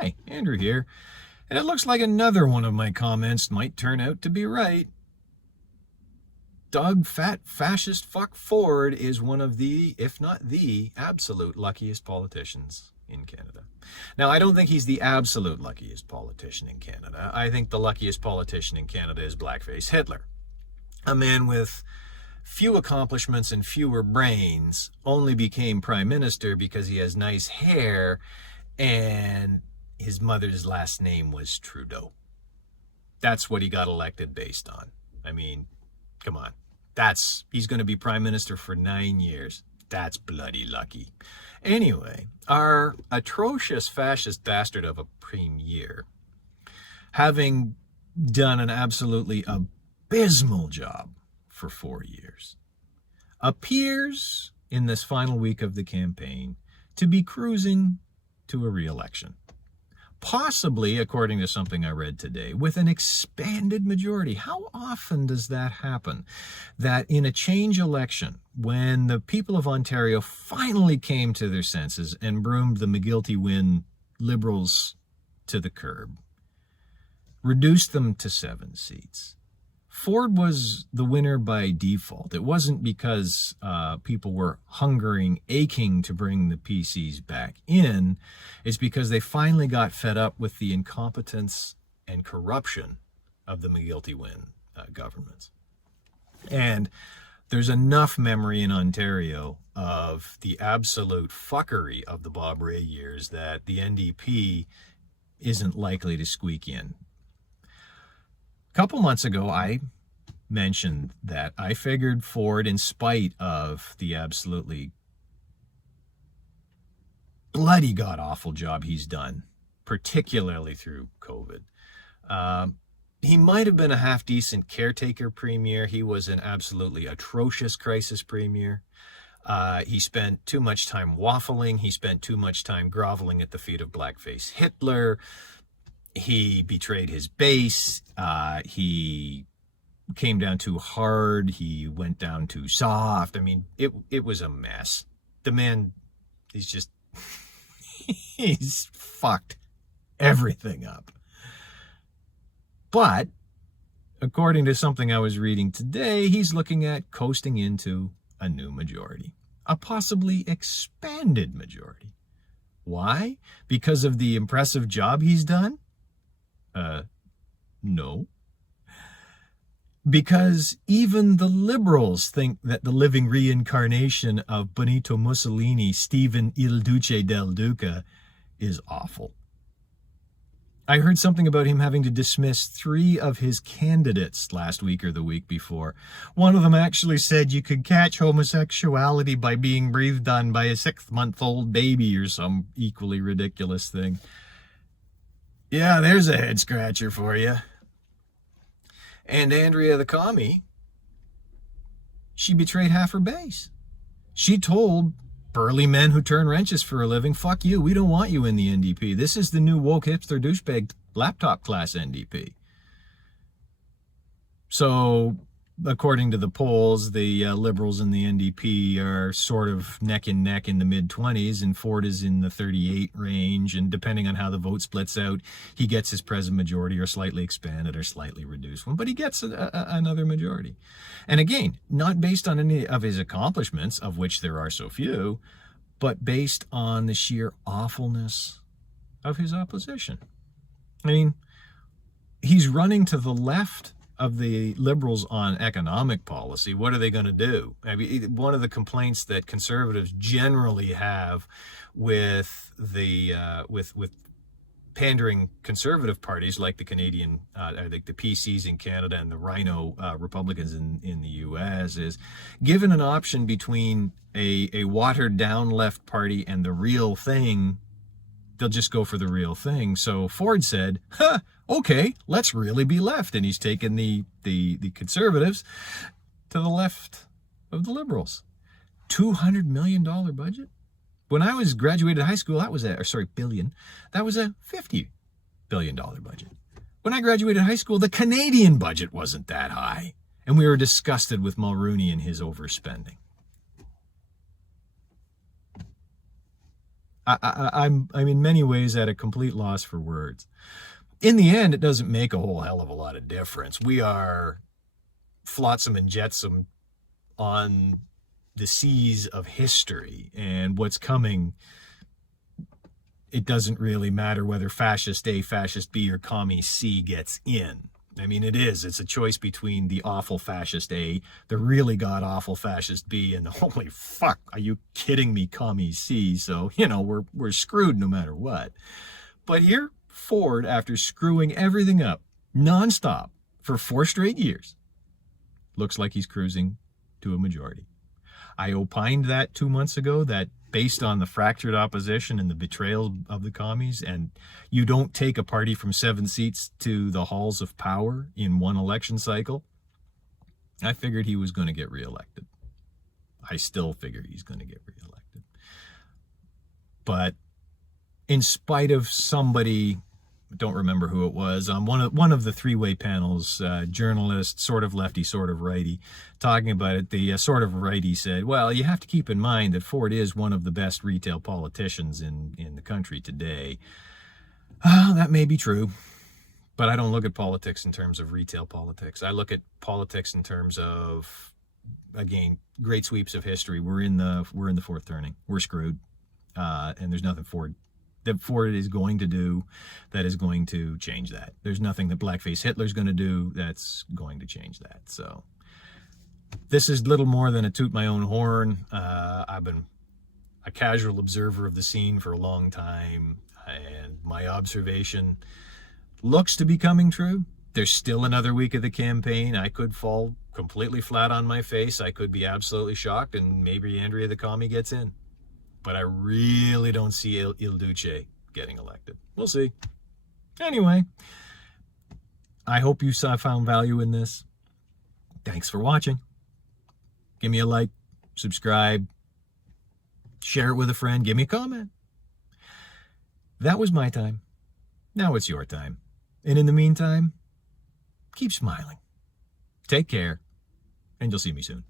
Hi, Andrew here. And it looks like another one of my comments might turn out to be right. Doug Fat Fascist Fuck Ford is one of the, if not the, absolute luckiest politicians in Canada. Now, I don't think he's the absolute luckiest politician in Canada. I think the luckiest politician in Canada is Blackface Hitler. A man with few accomplishments and fewer brains, only became prime minister because he has nice hair and his mother's last name was Trudeau. That's what he got elected based on. I mean, come on. He's going to be prime minister for 9 years. That's bloody lucky. Anyway, our atrocious fascist bastard of a premier, having done an absolutely abysmal job for 4 years, appears in this final week of the campaign to be cruising to a re-election. Possibly, according to something I read today, with an expanded majority. How often does that happen? That in a change election, when the people of Ontario finally came to their senses and broomed the McGuilty-Wynne Liberals to the curb, reduced them to 7 seats. Ford was the winner by default. It wasn't because people were hungering, aching to bring the PCs back in. It's because they finally got fed up with the incompetence and corruption of the McGuilty-Wynne governments. And there's enough memory in Ontario of the absolute fuckery of the Bob Rae years that the NDP isn't likely to squeak in. A couple months ago, I mentioned that I figured Ford, in spite of the absolutely bloody god-awful job he's done, particularly through COVID, he might have been a half-decent caretaker premier. He was an absolutely atrocious crisis premier. He spent too much time waffling. He spent too much time groveling at the feet of Blackface Hitler. He betrayed his base. He came down too hard. He went down too soft. I mean, it was a mess. The man, he's fucked everything up. But according to something I was reading today, he's looking at coasting into a new majority, a possibly expanded majority. Why? Because of the impressive job he's done? No. Because even the Liberals think that the living reincarnation of Benito Mussolini, Stephen Il Duce del Duca, is awful. I heard something about him having to dismiss 3 of his candidates last week or the week before. One of them actually said you could catch homosexuality by being breathed on by a 6-month-old baby or some equally ridiculous thing. Yeah, there's a head scratcher for you. And Andrea the commie, she betrayed half her base. She told burly men who turn wrenches for a living, fuck you, we don't want you in the NDP. This is the new woke hipster douchebag laptop class NDP. So, according to the polls, the Liberals and the NDP are sort of neck and neck in the mid-20s, and Ford is in the 38 range, and depending on how the vote splits out, he gets his present majority or slightly expanded or slightly reduced one, but he gets another majority. And again, not based on any of his accomplishments, of which there are so few, but based on the sheer awfulness of his opposition. I mean, he's running to the left of the Liberals on economic policy. What are they going to do? I mean, one of the complaints that Conservatives generally have with the with pandering Conservative parties like the Canadian, like the PCs in Canada and the Rhino Republicans in the U.S. is, given an option between a watered down left party and the real thing, they'll just go for the real thing. So Ford said, okay, let's really be left. And he's taken the Conservatives to the left of the Liberals. $200 million budget? When I was graduated high school, that was billion. That was a $50 billion budget. When I graduated high school, the Canadian budget wasn't that high. And we were disgusted with Mulroney and his overspending. I'm in many ways at a complete loss for words. In the end, it doesn't make a whole hell of a lot of difference. We are flotsam and jetsam on the seas of history, and what's coming, it doesn't really matter whether fascist A, fascist B, or commie C gets in. I mean, it's a choice between the awful fascist A, the really god-awful fascist B, and the holy fuck, are you kidding me, commie C? So, we're screwed no matter what. But here, Ford, after screwing everything up nonstop for 4 straight years, looks like he's cruising to a majority. I opined that 2 months ago, that based on the fractured opposition and the betrayal of the commies, and you don't take a party from 7 seats to the halls of power in one election cycle, I figured he was going to get reelected. I still figure he's going to get reelected. But in spite of somebody, I don't remember who it was, on one of the 3-way panels, journalist, sort of lefty, sort of righty, talking about it, the sort of righty said, well, you have to keep in mind that Ford is one of the best retail politicians in the country today. That may be true, but I don't look at politics in terms of retail politics. I look at politics in terms of, again, great sweeps of history. We're in the 4th turning. We're screwed, and there's nothing Ford is going to do that is going to change that. There's nothing that Blackface Hitler's going to do that's going to change that. So this is little more than a toot my own horn. I've been a casual observer of the scene for a long time, and my observation looks to be coming true. There's still another week of the campaign. I could fall completely flat on my face. I could be absolutely shocked, and maybe Andrea the Commie gets in. But I really don't see Il Duce getting elected. We'll see. Anyway, I hope you found value in this. Thanks for watching. Give me a like, subscribe, share it with a friend, give me a comment. That was my time. Now it's your time. And in the meantime, keep smiling. Take care, and you'll see me soon.